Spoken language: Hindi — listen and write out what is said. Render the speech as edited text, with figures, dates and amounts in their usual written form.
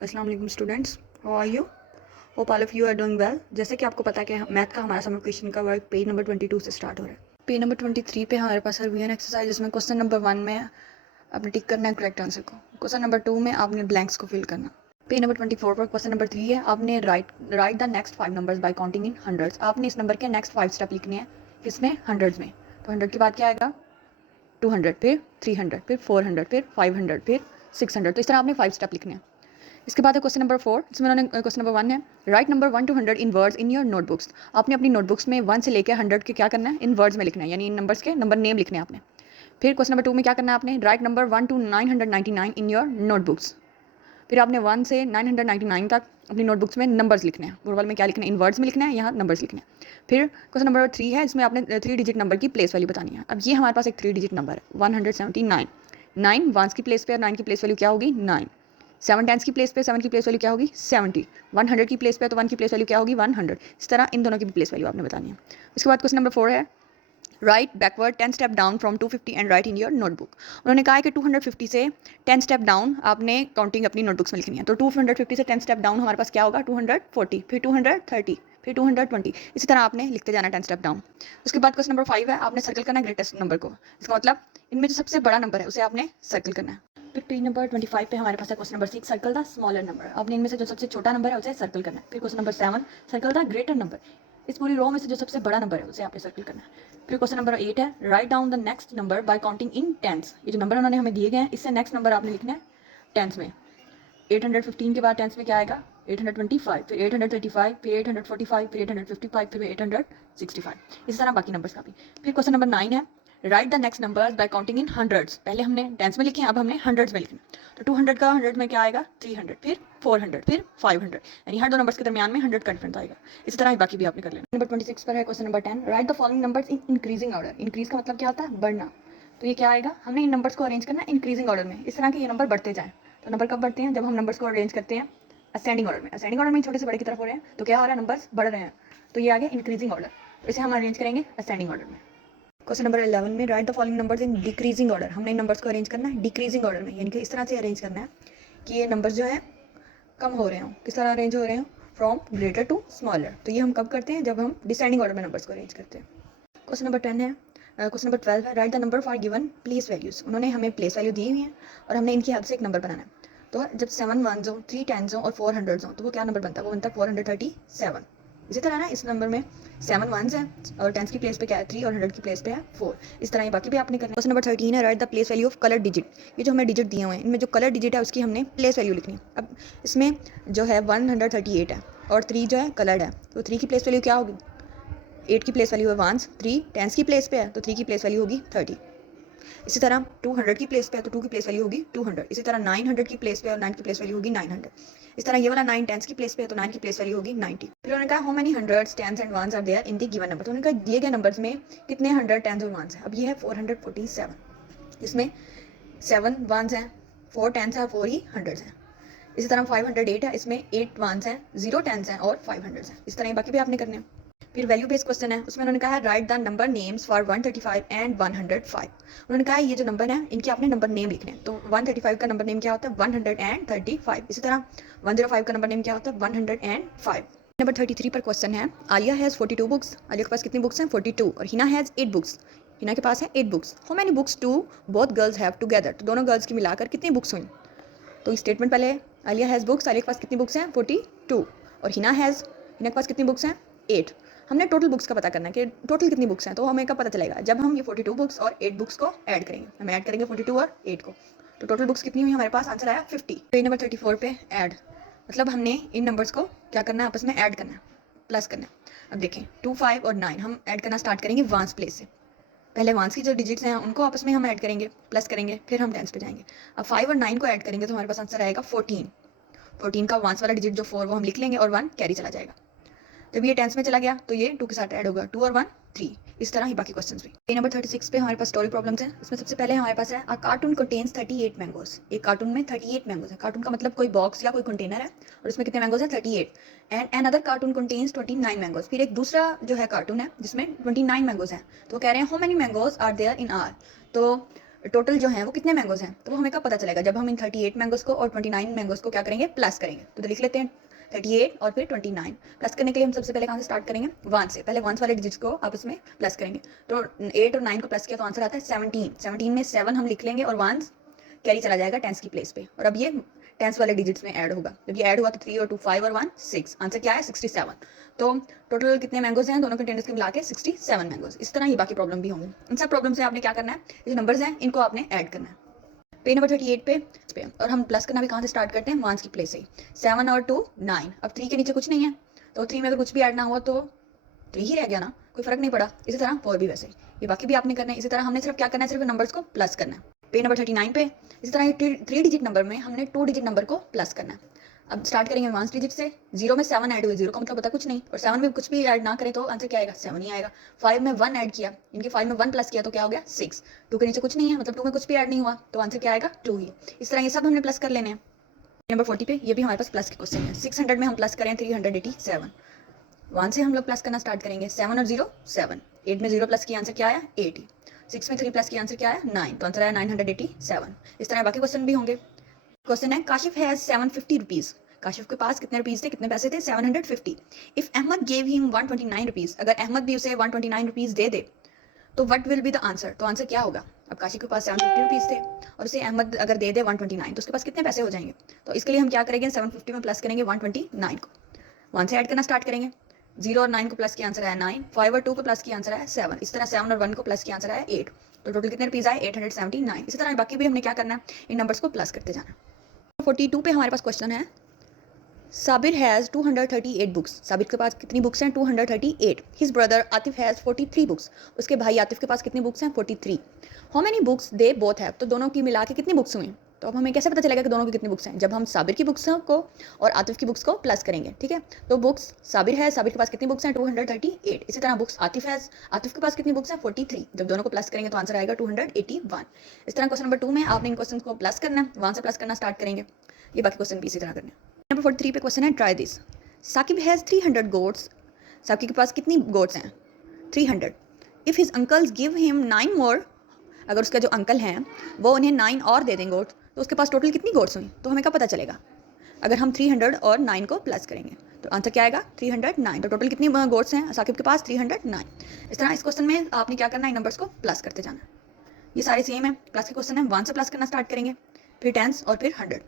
अस्सलाम वालेकुम students, how are you? Hope all of you are doing well. जैसे कि आपको पता है कि मैथ का हमारा समर क्वेश्चन का वर्क पेज नंबर 22 से स्टार्ट हो रहा है। पेज नंबर 23 पे हमारे पास रिवीजन एक्सरसाइज, जिसमें क्वेश्चन नंबर 1 में आपने टिक करना है करेक्ट आंसर को। क्वेश्चन नंबर 2 में आपने ब्लैंक्स को फिल करना। पेज नंबर 24 पर क्वेश्चन नंबर 3 है, आपने right the next 5 numbers by counting in hundreds. आपने इस नंबर के नेक्स्ट 5 स्टेप लिखने हैं, किसमें? हंड्रेड्स में। तो 100 के बाद क्या आएगा? 200, फिर 300, फिर 400, फिर 500, फिर 600। तो इस तरह आपने 5 स्टेप लिखने हैं। इसके बाद है क्वेश्चन नंबर 4, जिसमें उन्होंने क्वेश्चन नंबर 1 है, right number 1 to 100 in words in your notebooks. आपने अपनी नोटबुक्स में 1 से लेकर 100 के क्या करना है? इन वर्ड्स में लिखना है, यानी इन नंबर्स के नंबर नेम लिखने हैं आपने। फिर क्वेश्चन नंबर 2 में क्या करना है आपने? Right number 1 to 999 in your notebooks. फिर आपने 1 से 999 तक अपनी नोटबुक्स में नंबर्स लिखने हैं। प्लूरल में क्या लिखना है? इन वर्ड्स में लिखना है, यहाँ नंबर्स लिखने हैं। फिर क्वेश्चन नंबर 3 है, इसमें आपने 3 डिजिट नंबर की प्लेस वैल्यू बतानी है। अब ये हमारे पास एक 3 डिजिट नंबर है 179। 9 1 की प्लेस पे और 9 की प्लेस वैल्यू क्या होगी? 9। 7 टेंस की प्लेस पे 7 की प्लेस वैल्यू क्या होगी? 70। 100 की प्लेस पे तो 1 की प्लेस वैल्यू क्या होगी? 100। इस तरह इन दोनों की भी प्लेस वैल्यू आपने बतानी है। उसके बाद क्वेश्चन नंबर 4 है, right backward 10 step down from 250 and right in your notebook. उन्होंने कहा है कि 250 से 10 स्टेप डाउन आपने काउंटिंग अपनी नोटबुक्स में लिखनी है। तो 250 से 10 स्टेप डाउन हमारे पास क्या होगा? 240, फिर 230, फिर 220। इसी तरह आपने लिखते जाना 10 स्टेप डाउन। उसके बाद क्वेश्चन नंबर 5 है, आपने सर्कल करना है ग्रेटेस्ट नंबर को। इसका मतलब इनमें जो सबसे बड़ा नंबर है उसे आपने सर्कल करना है। फिर पेज नंबर 25 पे हमारे पास है question number 6, circle the smaller number. आपने इनमें से जो सबसे छोटा नंबर है उसे सर्कल करना है। फिर question number 7, circle the greater number. इस पूरी रो में से जो सबसे बड़ा नंबर है उसे आपने सर्कल करना है। फिर क्वेश्चन नंबर 8 है, write down the next number by counting in tens. ये जो नंबर उन्होंने हमें दिए गए हैं, इससे नेक्स्ट नंबर आपने लिखना है टेंस में। 815 के बाद टेंस में क्या आएगा? 825, फिर 835, फिर 845, फिर 855, फिर 865। इसी तरह बाकी नंबर्स का भी। फिर क्वेश्चन नंबर 9 है, right the next numbers by counting in hundreds. पहले हमने टेंस में लिखे हैं, अब हमने हंड्रेड्स में लिखना। तो 200 का 100 में क्या आएगा? 300, फिर 400, फिर 500, यानी हर दो नंबर्स के दरमियान में 100 का डिफरेंस आएगा। इसी तरह बाकी भी आपने कर लेना। नंबर 26 पर है question number 10, right the following numbers in increasing order. Increase का मतलब क्या होता है? बढ़ना। तो ये क्या आएगा? हमने इन नंबर्स को अरेंज करना है इंक्रीजिंग ऑर्डर में, इस तरह के ये नंबर बढ़ते जाएं। तो नंबर कब बढ़ते हैं? जब हम नंबर्स को अरेंज करते हैं असेंडिंग ऑर्डर में। असेंडिंग ऑर्डर में छोटे से बड़े की तरफ हो रहे हैं, तो क्या हो रहा है? नंबर्स बढ़ रहे हैं, तो ये आ गया इंक्रीजिंग ऑर्डर। तो इसे हम अरेंज करेंगे असेंडिंग ऑर्डर में। क्वेश्चन नंबर 11 में, right the following numbers in decreasing order. हमने इन नंबर्स को अरेंज करना है डिक्रीजिंग ऑर्डर में, यानी कि इस तरह से अरेंज करना है कि ये नंबर्स जो है कम हो रहे हों। किस तरह अरेंज हो रहे हों? From greater to smaller. तो ये हम कब करते हैं? जब हम डिसेंडिंग ऑर्डर में नंबर्स को अरेंज करते हैं। क्वेश्चन नंबर 10 है, क्वेश्चन नंबर 12 है, right the number for given place values. उन्होंने हमें प्लेस वैल्यू दी हुई है और हमने इनकी हेल्प से एक नंबर बनाना है। तो जब 7 वंस हो, 3 टेंस हो और 4 हंड्रेड्स हो, तो वो क्या नंबर बनता है? वो बनता है 437। इसी तरह ना इस नंबर में 7 वंस है और टेंस की प्लेस पे क्या है? 3 और 100 की प्लेस पे है 4। इस तरह ये बाकी भी आपने करना है। क्वेश्चन नंबर 13 है, right the place value of colour digit. ये जो हमें डिजिट दिए हुए हैं, इनमें जो कलर डिजिट है उसकी हमने प्लेस वैल्यू लिखनी है। अब इसमें जो है 138 है और 3 जो है कलर्ड है, तो 3 की प्लेस वैल्यू क्या होगी? 8 की प्लेस वैल्यू है 1, 3 टेंस की प्लेस पे है तो 3 की प्लेस वैल्यू होगी 30। इसी तरह 200 की प्लेस पे है तो 2 की प्लेस वैल्यू होगी 200। इसी तरह 900 की प्लेस पे और 9 की प्लेस वैल्यू होगी 900। इस तरह ये वाला 9 टेंस की प्लेस पे है तो 9 की प्लेस वैल्यू होगी 90। फिर उन्होंने कहा how many hundreds tens and ones are there in the given number. तो उन्होंने कहा दिए गए नंबर्स में कितने 100 टेंस और वंस हैं। अब ये है 447, इसमें 7 वंस हैं, 4 टेंस हैं और 4 ही हंड्रेड्स हैं। इसी तरह 508 है, इसमें 8 वंस हैं, 0 टेंस हैं और 5 हंड्रेड्स हैं। इस तरह बाकी भी आपने करने हैं। फिर वैल्यू बेस्ड क्वेश्चन है, उसमें उन्होंने कहा है right the number names for 135 and 105। उन्होंने कहा है ये जो नंबर है इनके आपने नंबर नेम लिखने हैं। तो 135 का नंबर नेम क्या होता है? 135। इसी तरह 105 का नंबर नेम क्या होता है? 105। नंबर 33 पर क्वेश्चन है, आलिया हैज़ 42 बुक्स। आलिया के पास कितनी बुक्स हैं? 42। और हिना हैज़ 8 बुक्स। हिना के पास है 8 books. How many books do both girls have together. तो दोनों गर्ल्स की मिलाकर कितनी बुक्स हुई? तो स्टेटमेंट पहले, आलिया हैज़ बुक्स, आलिया के पास कितनी बुक्स हैं? 42। और हिना के पास कितनी बुक्स हैं? 8। हमने टोटल बुक्स का पता करना है कि टोटल कितनी बुक्स हैं। तो हमें कब पता चलेगा? जब हम ये 42 बुक्स और 8 बुक्स को ऐड करेंगे। हम ऐड करेंगे 42 और 8 को, तो टोटल बुक्स कितनी हुई? हमारे पास आंसर आया 50। पेज नंबर 34 पे ऐड, मतलब हमने इन नंबर्स को क्या करना है? आपस में ऐड करना है, प्लस करना है। अब देखें 2, 5 और 9 हम ऐड करना स्टार्ट करेंगे वंस प्लेस से। पहले वंस की जो डिजिट्स हैं उनको आपस में हम ऐड करेंगे, प्लस करेंगे, फिर हम टेंस पे जाएंगे। अब 5 और 9 को ऐड करेंगे तो हमारे पास आंसर आएगा 14। 14 का वंस वाला डिजिट जो 4 वो हम लिख लेंगे और 1 कैरी चला जाएगा। जब ये टेंस में चला गया तो ये 2 के साथ ऐड होगा, 2 और 1 3। इस तरह ही बाकी क्वेश्चंस भी। पेज नंबर 36 पे हमारे पास स्टोरी प्रॉब्लम्स हैं। इसमें सबसे पहले हमारे पास है अ कार्टून कंटेन्स 38 मैंगोज। एक कार्टून में 38 मैंगोज है। कार्टून का मतलब कोई बॉक्स या कोई कंटेनर है और उसमें कितने मैंगोज हैं? 38। And another cartoon contains 29 mangoes. फिर एक दूसरा जो है कार्टून है जिसमें 29 मैंगोज हैं। तो कह रहे हैं how many mangoes are there in all. तो टोटल जो है वो कितने मैंगोज हैं, तो वो हमें कब पता चलेगा, जब हम इन 38 मैंगोज को और 29 मैंगोज को क्या करेंगे, प्लस करेंगे। तो लिख लेते हैं 38 और फिर 29। प्लस करने के लिए हम सबसे पहले कहाँ से स्टार्ट करेंगे, 1 से। पहले 1 वाले डिजिट्स को आपस में प्लस करेंगे। तो 8 और 9 को प्लस किया तो आंसर आता है 17। 17 में 7 हम लिख लेंगे और 1 कैरी चला जाएगा टेंस की प्लेस पे, और अब ये टेंस वाले डिजिट्स में ऐड होगा। जब ये ऐड हुआ तो 3 और 2 5 और 1 6। आंसर क्या है 67। तो टोटल कितने मैंगोज हैं दोनों कंटेनर्स के मिला के 67 मैंगोज। इस तरह ये बाकी प्रॉब्लम भी होंगे। इन सब प्रॉब्लम से आपने क्या करना है, ये नंबर्स हैं इनको आपने ऐड करना है। पेज नंबर 38 पे और हम प्लस करना भी कहाँ से स्टार्ट करते हैं, 1 की प्लेस से। 7 और 2 9। अब 3 के नीचे कुछ नहीं है, तो 3 में अगर कुछ भी ऐड ना हुआ तो 3 ही रह गया ना, कोई फर्क नहीं पड़ा। इसी तरह 4 भी वैसे, ये बाकी भी आपने करना है। इसी तरह हमने सिर्फ क्या करना है, सिर्फ नंबर्स को प्लस करना है। पेज नंबर 39 पे इसी तरह 3 डिजिट नंबर में हमने 2 डिजिट नंबर को प्लस करना है। अब स्टार्ट करेंगे 1 डिजिट से। 0 में 7 ऐड हुए, 0 का मतलब पता कुछ नहीं, और 7 में कुछ भी ऐड ना करें तो आंसर क्या आएगा, 7 ही आएगा। 5 में 1 ऐड किया, इनके 5 में 1 प्लस किया तो क्या हो गया 6। 2 के नीचे कुछ नहीं है, मतलब 2 में कुछ भी ऐड नहीं हुआ, तो आंसर क्या आएगा 2 ही। इस तरह ये सब हमने प्लस कर लेने हैं। नंबर 40 पे ये भी हमारे पास प्लस के क्वेश्चन है। 600 में हम प्लस करें 387। 1 से हम लोग प्लस करना स्टार्ट करेंगे। 7 और 0 7। 8 में 0 प्लस किया आंसर क्या आया 80। 6 में 3 प्लस किया आंसर क्या आया 9, तो आंसर आया 987। इस तरह बाकी क्वेश्चन भी होंगे। क्वेश्चन है काशिफ हैज 750 रुपीज। काशिफ के पास कितने रुपीज थे, कितने पैसे थे, 750। If Ahmad gave him 129 rupees, अगर अहमद भी उसे 129 रुपीज दे दे तो what will be the answer, तो आंसर क्या होगा। अब काशिफ के पास 750 रुपीज थे और उसे अहमद अगर दे दे 129, तो उसके पास कितने पैसे हो जाएंगे। तो इसके लिए हम क्या करेंगे, 750 में प्लस करेंगे 129 को। 1 से ऐड करना स्टार्ट करेंगे। 0 और 9 को प्लस किया आंसर आया 9। 5 और 2 को प्लस किया आंसर आया 7। इस तरह 7 और 1 को प्लस किया आंसर आया 8। तो टोटल कितने रुपीज आए 879। इसी तरह बाकी भी हमने क्या करना है, इन नंबर्स को प्लस करते जाना। 42 पे हमारे पास क्वेश्चन है साबिर हैज़ 238 बुक्स। साबिर के पास कितनी बुक्स हैं, 238। His brother Atif has 43 books. उसके भाई आतिफ के पास कितनी बुक्स हैं, 43। How many books they both have, तो दोनों की मिला के कितनी बुक्स हुई। तो अब हमें कैसे पता चलेगा कि दोनों की कितनी बुक्स हैं, जब हम साबिर की बुक्स को और आतिफ की बुक्स को प्लस करेंगे। ठीक है, तो बुक्स साबिर है, साबिर के पास कितनी बुक्स हैं 238। इसी तरह बुक्स आतिफ हैज़, आतिफ के पास कितनी बुक्स हैं 43। जब दोनों को प्लस करेंगे तो आंसर आएगा 281। इस तरह क्वेश्चन नंबर 2 में आपने इन क्वेश्चन को प्लस करना है, वहाँ से प्लस करना स्टार्ट करेंगे। ये बाकी क्वेश्चन भी इसी तरह करने हैं। नंबर 43 पे क्वेश्चन है try this. Saqib has 300 goats. Saqib के पास कितनी गोट्स हैं 300। If his uncles give him 9 more, अगर उसका जो अंकल हैं वो उन्हें 9 और दे दें गोट्स, तो उसके पास टोटल कितनी गोट्स हुई। तो हमें क्या पता चलेगा, अगर हम 300 और 9 को प्लस करेंगे तो आंसर क्या आएगा 309। तो टोटल कितनी गोट्स हैं साकिब के पास 309। इस तरह इस क्वेश्चन में आपने क्या करना है, नंबर्स को प्लस करते जाना। ये सारे सेम है, प्लस के क्वेश्चन है। 1 से प्लस करना स्टार्ट करेंगे, फिर 10 और फिर 100।